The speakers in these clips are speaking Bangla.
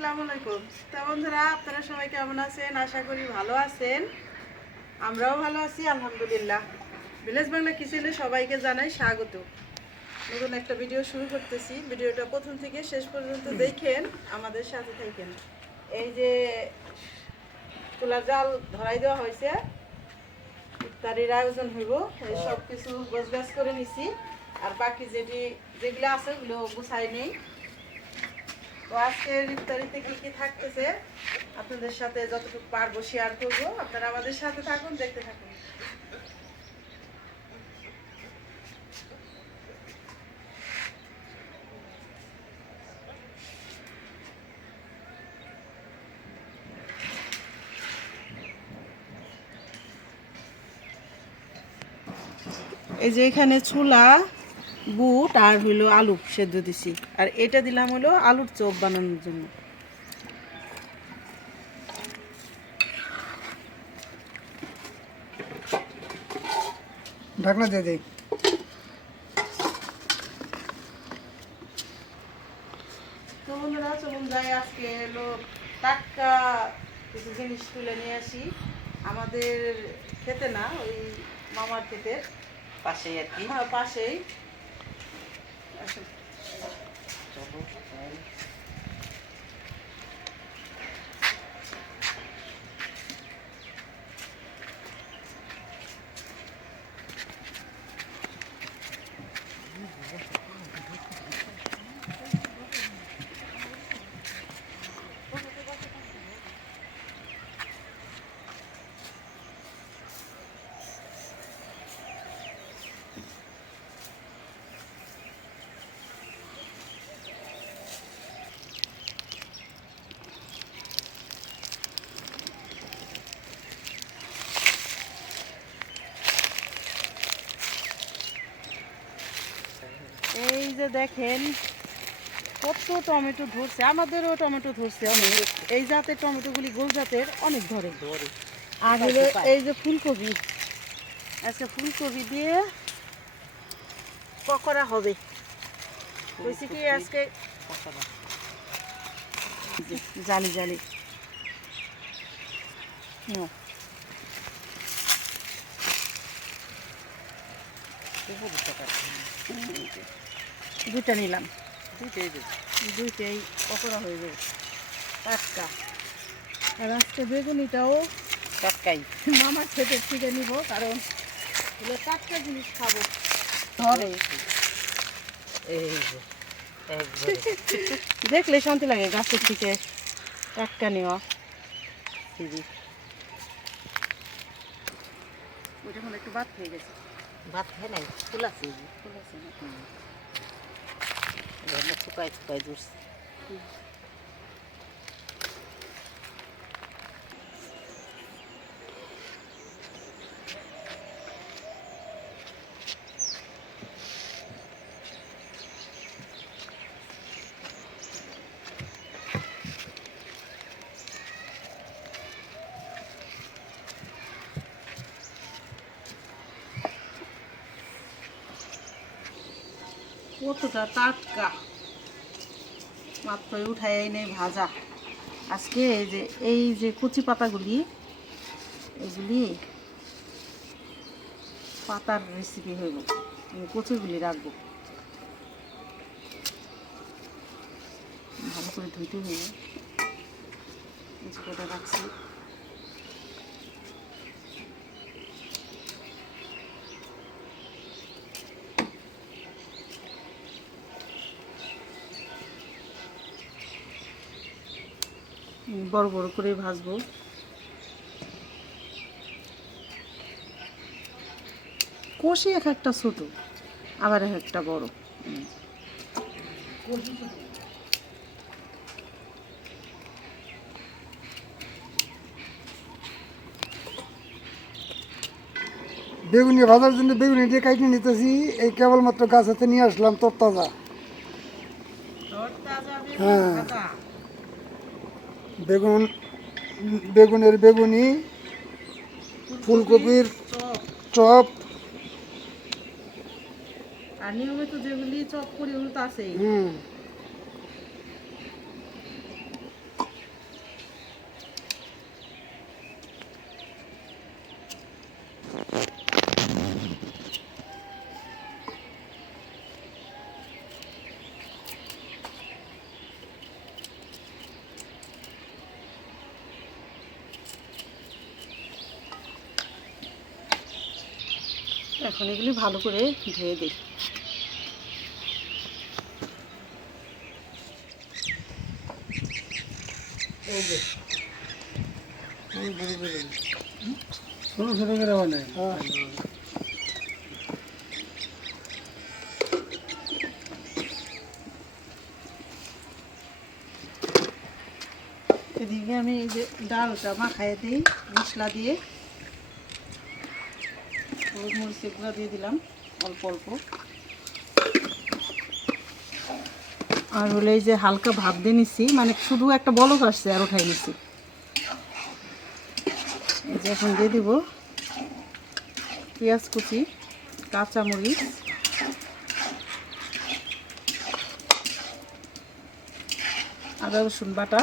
আসসালামু আলাইকুম। তো বন্ধুরা, আপনারা সবাই কেমন আছেন? আশা করি ভালো আছেন। আমরাও ভালো আছি আলহামদুলিল্লাহ। ভিলেজ বাংলা কিচেনে সবাইকে জানাই স্বাগত। নতুন একটা ভিডিও শুরু করতেছি। ভিডিওটা প্রথম থেকে শেষ পর্যন্ত দেখেন, আমাদের সাথে থাকেন। এই যে চুলার জাল ধরাই দেওয়া হয়েছে, ইফতারির আয়োজন হইব। এই সব কিছু গোছগাছ করে নিছি, আর বাকি যেগুলো আছে ওগুলো গুছাই নেই। তো আজকের ইফতারিতে কি কি থাকতেছে আপনাদের সাথে যতটুকু পারবো শেয়ার করবো। আপনারা আমাদের সাথে থাকুন, দেখতে থাকুন। এই যে এখানে ছোলা, বুট আর হইলো আলু সেদ্ধ দিছি, আর এটা দিলাম হলো আলুর চপ বানানোর জন্য। ঢাকনা দিয়ে দেই। তো বন্ধুরা চলুন যাই, আজকে হলো টাটকা কিছু জিনিস তুলে নিয়ে আসি। আমাদের খেতে না, ওই মামার ক্ষেতের পাশেই আর কি। হ্যাঁ, পাশেই। আসুন। চলো যাই। এই যে দেখেন কত টমেটো ধরছে, আমাদেরও টমেটো ধরছে অনেক। এই জাতের টমেটোগুলি গোল জাতের, অনেক ধরে। আর হলো এই যে ফুলকপি, আজকে ফুলকপি দিয়ে পকোড়া হবে। বলছি কি আজকে জালি জালি নাও। দুইটা নিলাম, দুইটাই পকোড়া হয়ে যাবে টাটকা। আর আজকে বেগুনিটাও টাটকাই মামার ক্ষেতের থেকে নিব, কারণ এগুলো টাটকা জিনিস খাবো। ধরে এই যে একবারে দেখলে শান্তি লাগে, গাছের থেকে টাটকা নেওয়া। সিঁড়ি ওইটা এখন একটু বাদ হয়ে গেছে। ভাত খাই নাই, ফুল আছে এই যে। ফুল আছে না? এবার শুকাই শুকাই জুড়ছে। কতটা টাটকা, মাত্র উঠাই এনে ভাজা। আজকে এই যে কচি পাতাগুলি, এগুলি পাতার রেসিপি হইব। আমি কচিগুলি রাখবো, ভালো করে ধুইতে হইব। কচি পাতা রাখছি। বড় বড় করে ভাজবো। কষি এক একটা ছোট, আবার এক একটা বড়। বেগুনি ভাজার জন্য বেগুনি দিয়ে কাইটে নিতেছি। এই কেবলমাত্র গাছ হাতে নিয়ে আসলাম, তরতাজা। হ্যাঁ, বেগুন, বেগুনের বেগুনি, ফুলকপির চপ। আর নিয়মিত যেগুলি চপ করি ওগুলো তো আছেই। এখন এগুলি ভালো করে ধুয়ে দিই। ছোট ছোট করে বানায়। এদিকে আমি এই যে ডালটা মাখায় দিই মশলা দিয়ে, হলুদ মরিচের গুঁড়া দিয়ে দিলাম অল্প অল্প, আর হলে এই যে হালকা ভাপ দিয়ে নিচ্ছি, মানে শুধু একটা বলক আসছে আর উঠাই নিচ্ছি। এই যে এখন দিয়ে দিব পেঁয়াজ কুচি, কাঁচামরিচ, আদা রসুন বাটা,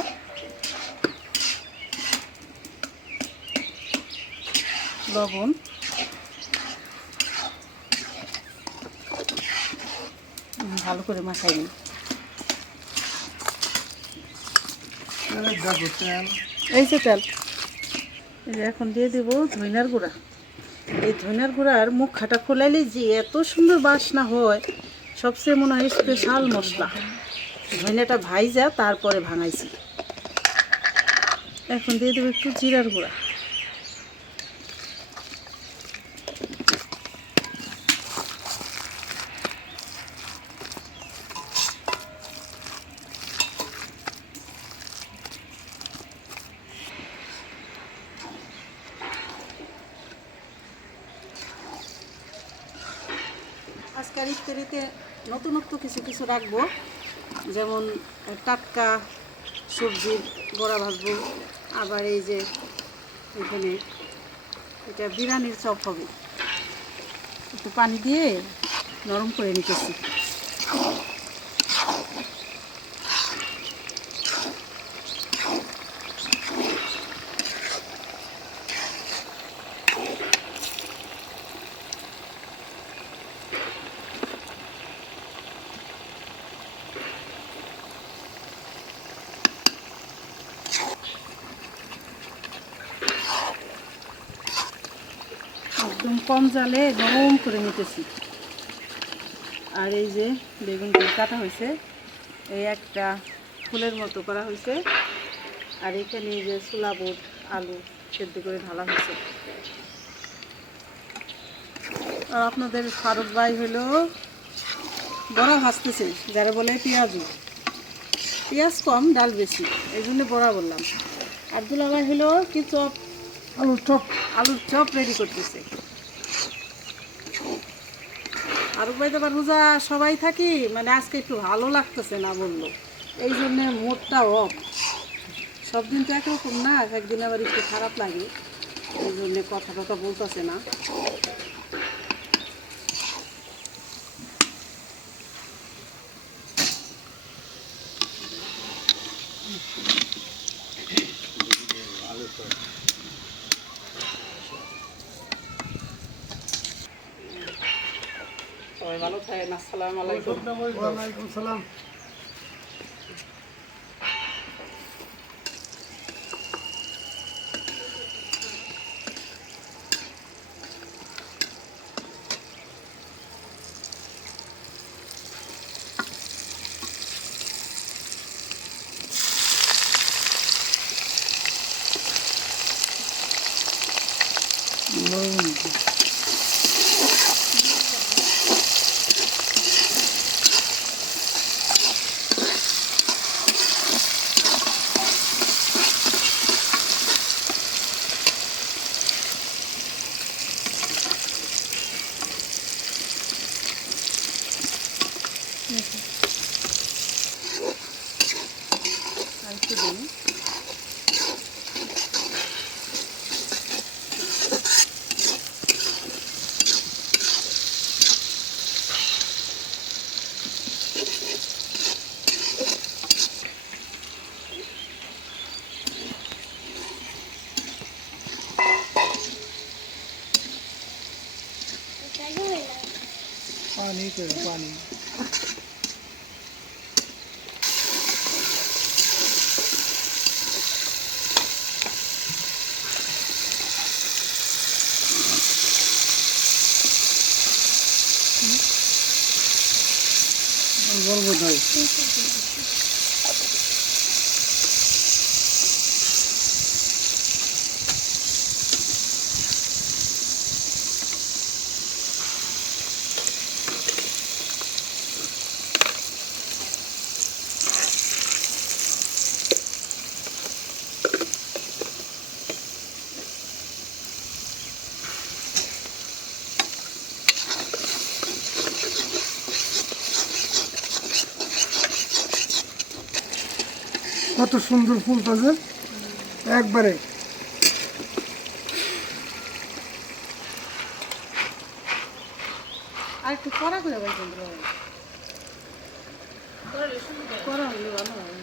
লবণ, ভালো করে মাখাই নিই। এই যে তেল, এই যে এখন দিয়ে দেবো ধনিয়ার গুঁড়া। এই ধনিয়ার গুঁড়ার মুখাটা খোলাইলে যে এত সুন্দর বাসনা হয়, সবচেয়ে মনে হয় স্পেশাল মশলা। ধনিয়াটা ভাইজা তারপরে ভাঙাইছি। এখন দিয়ে দেবো একটু জিরার গুঁড়া, আজকের ইফতারিতে নতুনত্ব কিছু কিছু রাখবো, যেমন টাটকা সবজির বড়া ভাজবো, আবার এই যে এখানে এটা বিরিয়ানির চপ হবে, একটু পানি দিয়ে নরম করে নিতেছি। একদম কম জালে নরম করে নিতেছি। আর এই যে বেগুনগুলো কাটা হয়েছে, এই একটা ফুলের মতো করা হয়েছে, আর এখানে এই যে ছোলা বুট আলু সেদ্ধ করে ঢালা হয়েছে। আর আপনাদের ফারুক ভাই হলো বড়া ভাজতেছে, যারা বলে পেঁয়াজু, পেঁয়াজ কম ডাল বেশি, এই জন্য বড়া বললাম। আব্দুল্লাহ ভাই হলো কি চপ, আলুর চপ রেডি করতেছে। আর ভাই তো রোজা সবাই থাকি, মানে আজকে একটু ভালো লাগতেছে না বললো, এই জন্যে মুডটা অফ। সব দিন তো একরকম না, একদিন আবার একটু খারাপ লাগে, এই জন্যে কথা টথা বলতেছে না। সবাই ভালো থাকেন, আসসালামু আলাইকুম। ওয়ালাইকুম সালাম। আর একটু দিন। পানি তো পানি বলবো তাই কত সুন্দর ফুলতেছে একবারে আর একটু কড়া করে ভাই কিন্তু কড়া হলে ভালো হয়।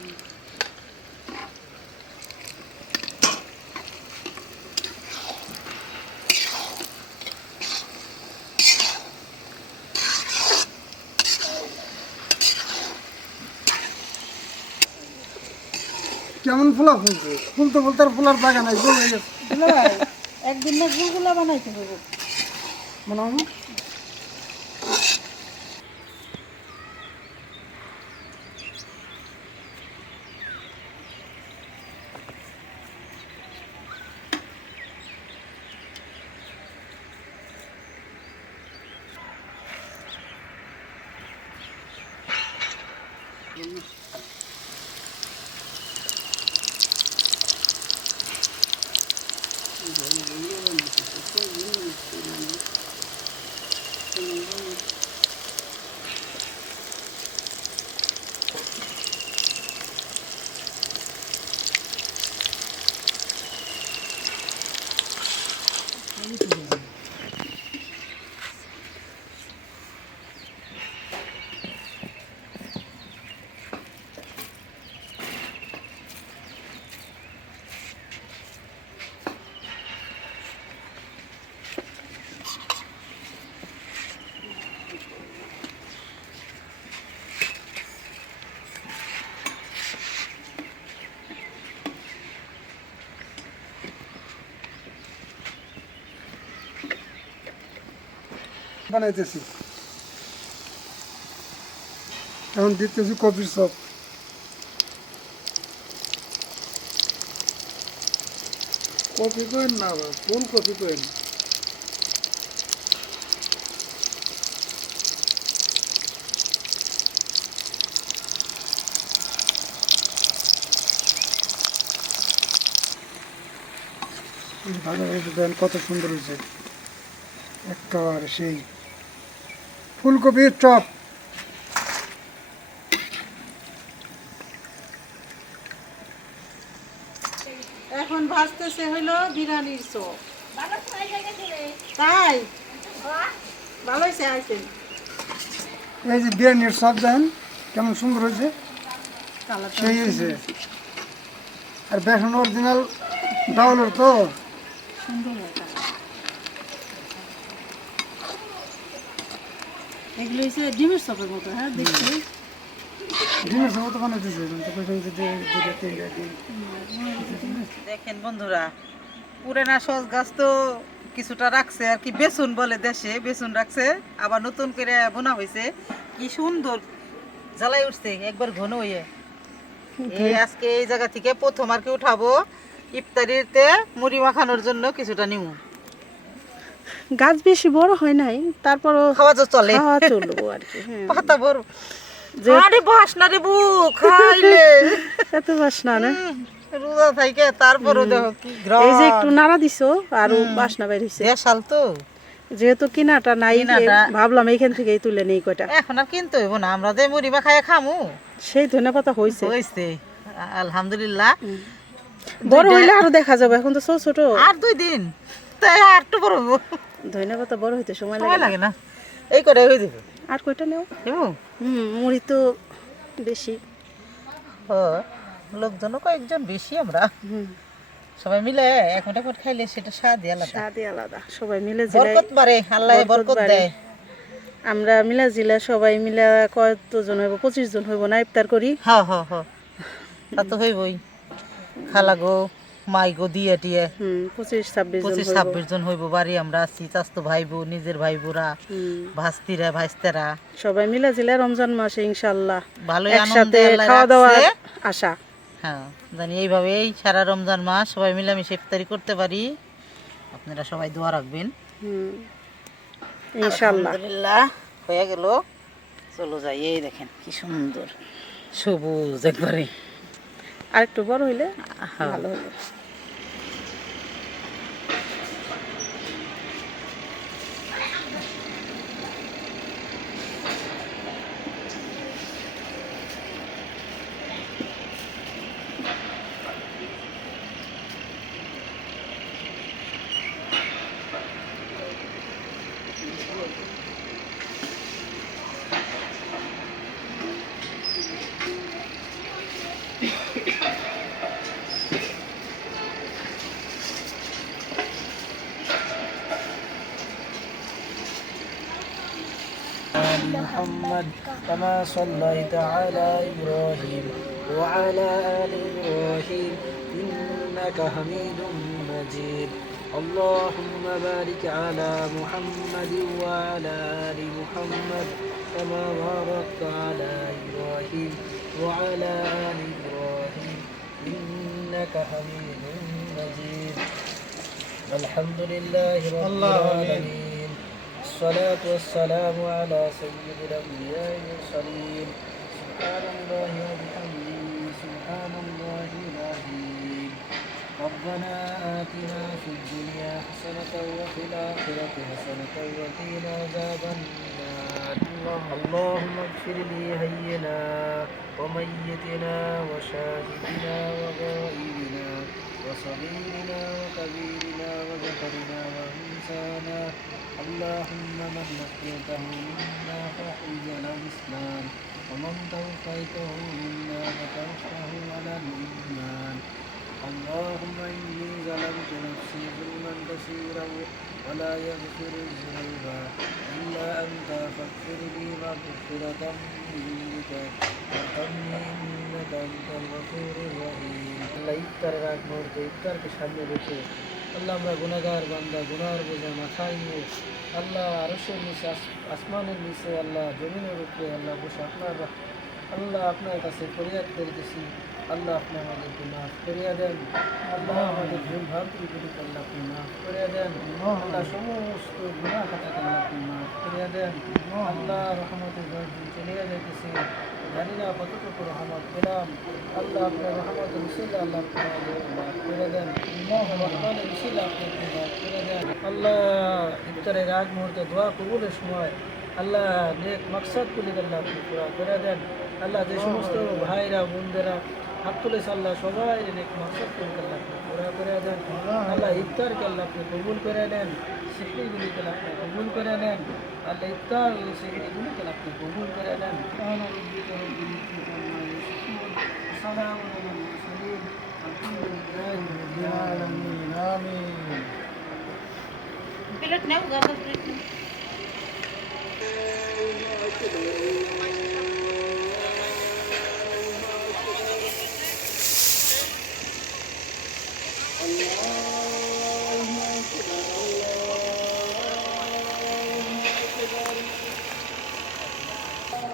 কেমন ফুলা ফুলছে ফুলতে ফুলতে আর ফুলার জায়গা নাই গোল হয়ে গেছে দুলা ভাই একদিন না গুলগুলা বানাইতে হবে। মনে হয় বানাইতেছি এখন দিতেছি কপির চপ কপি করেন না ফুল কপি করেন ভালো হয়েছে দেন কত সুন্দর হয়েছে একেবারে সেই ফুলকপির চপ এখন ভাজতেছে হইলো বিরিয়ানির চপ। তাই ভালো হয়েছে আইটেম। এই যে বিরিয়ানির চপ দেন কেমন সুন্দর হয়েছে কালারটা সেই হয়েছে আর বেসন অরিজিনাল ডাউলের তো সুন্দর হয় কালার। এগুলো হচ্ছে ডিমের চপের মতো। হ্যাঁ দেখছি ডিমের চপ তো বানাইতেছে তো কইছেন যে দুইটা তিনটা ডিম দেখেন বন্ধুরা, পুরানা সস গাছ তো কিছুটা রাখছে আর কি, বেসন বলে দেশে, বেসন রাখছে, আবার নতুন করে বোনা হয়েছে, কি সুন্দর জ্বালাই উঠছে একবার ঘন হয়ে। এই আজকে এই জায়গা থেকে প্রথম আর কি উঠাবো, ইফতারিতে মুড়ি মাখানোর জন্য কিছুটা নিমু, গাছ বেশি বড় হয় নাই, তারপরও খাওয়া তো চলে, খাওয়া চলবো আর কি। হ্যাঁ পাতা বড়। আরে বাসনা রে বু খাইলে এত বাসনা না। রোজা থাকে তারপরও দেখো কি ঘ্রাণ। এই যে একটু নাড়া দিছো আর বাসনা বের হইছে। দেশাল তো যেহেতু কিনাটা নাই কিনাটা- ভাবলাম এইখান থেকেই তুলে নেই কয়টা। এখন আর কিনতে হইব না, আমরা যে মুড়ি মাখায় খামু সেই ধনে পাতা হইছে, হইছে আলহামদুলিল্লাহ। বড় হইলে আরো দেখা যাবে, এখন তো ছোট ছোট। আর 2 দিন তাই আর একটু বড় হবো, ধনে পাতা বড় হইতে সময় সময় লাগে না। লাগে না, এই করে হয়ে যাবে। আর কয়টা নেও? এবং মুড়ি তো বেশি। লোকজনও কয়েকজন বেশি, আমরা সবাই মিলে এক মিনিট খাইলে সেটা স্বাদই আলাদা, স্বাদই আলাদা, সবাই মিলে যে বরকত বাড়ে, আল্লাহ বরকত দেয়। আমরা মিলা জিলা সবাই মিলা কতজন হইব, 25 জন হইব না ইফতার করি? হ্যাঁ হ্যাঁ হ্যাঁ, তা তো হইবই। খালা গো মাই গো দিয়ে টিয়ে 25-26 জন 25-26 জন হইব। বাড়ি আমরা আছি, চাস্তো ভাই বউ, নিজের ভাই বোরা, ভাস্তিরা ভাইস্তারা, সবাই মিলা জিলা রমজান মাসে ইনশাআল্লাহ ভালোই একসাথে আনন্দে আল্লাহ খাওয়া দাওয়া রাখছে। আশা। হ্যাঁ, জানি এইভাবেই সারা রমজান মাস সবাই মিলামিশে ইফতারি করতে পারি। আপনারা সবাই দোয়া রাখবেন। ইনশাআল্লাহ। আলহামদুলিল্লাহ হয়ে গেল। চলো যাই। এই দেখেন কি সুন্দর সবুজ একবারে। আরেকটু বড় হইলে হ্যাঁ। ভালো হইলো। محمد كما صليت على إبراهيم وعلى آل إبراهيم إنك حميد مجيد اللهم بارك على محمد وعلى آل محمد كما باركت على إبراهيم وعلى آل إبراهيم إنك حميد مجيد الحمد لله رب العالمين الصلاة والسلام على سيد الأنبياء والمرسلين سبحان الله وبحمده سبحان الله العظيم ربنا آتنا في الدنيا حسنة وفي الآخرة حسنة وقنا عذاب النار اللهم اغفر لي هينا وميتنا وشاهدنا وغائبنا وصغيرنا وكبيرنا وذكرنا وأنثانا اللهم من لقيته منا فحيز على الإسلام ومن توفيته منا فتوفه على الإيمان اللهم إني ظلمت نفسي ظلما كثيرا ولا يغفر الذنوب إلا أنت فاغفر لي مغفرة منك وارحمني إنك أنت الغفور الرحيم আল্লাহ ইফতারের আগ মুহূর্তে ইফতারকে সামনে রেখে আল্লাহ আমরা গুনাহগার বান্দা গুনার বোঝা মাথায় নিয়ে আল্লাহ আরশের নিচে আসমানের নিচে আল্লাহ জমিনের উপরে আল্লাহ বসে আল্লাহ আপনার কাছে ফরিয়াদ করিতেছি আল্লাহ আপনি আমাদেরকে মাফ করিয়া দেন আল্লাহ আমাদের ভুল ভ্রান্তিগুলিকে আল্লাহ আপনি মাফ করিয়া দেন আল্লাহ সমস্ত গুনাহ খাতাকে আল্লাহ আপনি মাফ করিয়া দেন আল্লাহ রহমতের দিন চলে যাইতেছে জানি না কতটুকু রহমত পেলাম আল্লাহ আপনার রহমতের মিছিলে আল্লাহ মাফ করে দেন রহমানের মিছিলে আপনি মাফ করে দেন আল্লাহ ইফতারের আগ মুহূর্তে দোয়া কবুলের সময় আল্লাহ নেক মাকসাদগুলি আল্লাহ আপনি পুরা করে দেন আল্লাহ যে সমস্ত ভাইরা বোনদেরা হাত তুলেছে আল্লাহ সবাই নেক মাকসাদগুলিকে আল্লাহ আপনি পুরা করে দেন আল্লাহ ইফতারকে আল্লাহ আপনি কবুল করে নেন সিহরিগুলিকে আপনি কবুল করে নেন আল্লাহ ইফতার সিহরিগুলিকে আপনি কবুল করে নেন السلام على المرسلين الحمد لله رب العالمين آمين প্লেট নাও, গাজর প্লেট নাও।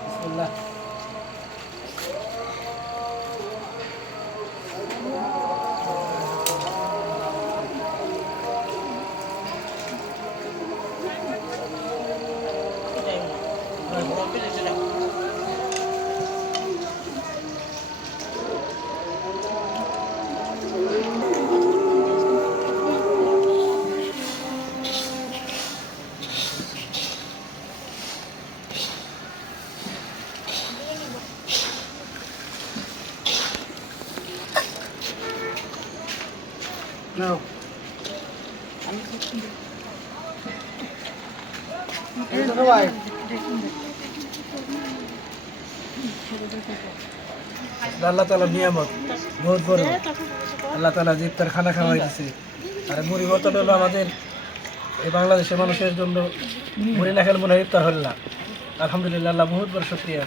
بسم الله প্লেটে নাও। নাও এই তো ভাই আল্লাহ তাআলা নিয়ামত বহুত বড় আল্লাহ তাআলা যে ইফতার খানা খাওয়াইছে আর মুড়ি ভর্তাটা হলো আমাদের এই বাংলাদেশের মানুষের জন্য মুড়ি না খেলে মনে হয় ইফতার হল না আলহামদুলিল্লাহ, আল্লাহ বহুত বড় শুকরিয়া,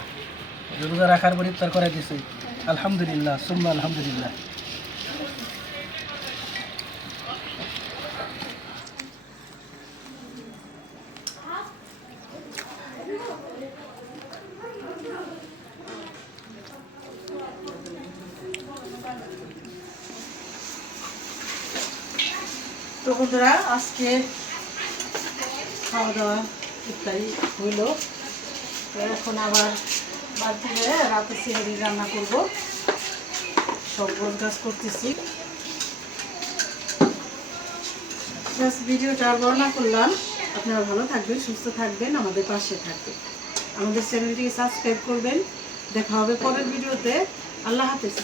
রোজা রাখার পর ইফতার করে দিছি। আলহামদুলিল্লাহ, সুম্মা আলহামদুলিল্লাহ। তো বন্ধুরা আজকে খাওয়া দাওয়া ইত্যাদি হইল। তো এখন আবার বাড়তি রাতে সেহরি রান্না করব, সব গোছ গাছ করতেছি। জাস্ট ভিডিওটা আর বড় না করলাম। আপনারা ভালো থাকবেন, সুস্থ থাকবেন, আমাদের পাশে থাকবেন, আমাদের চ্যানেলটিকে সাবস্ক্রাইব করবেন। দেখা হবে পরের ভিডিওতে। আল্লাহ হাফেজ।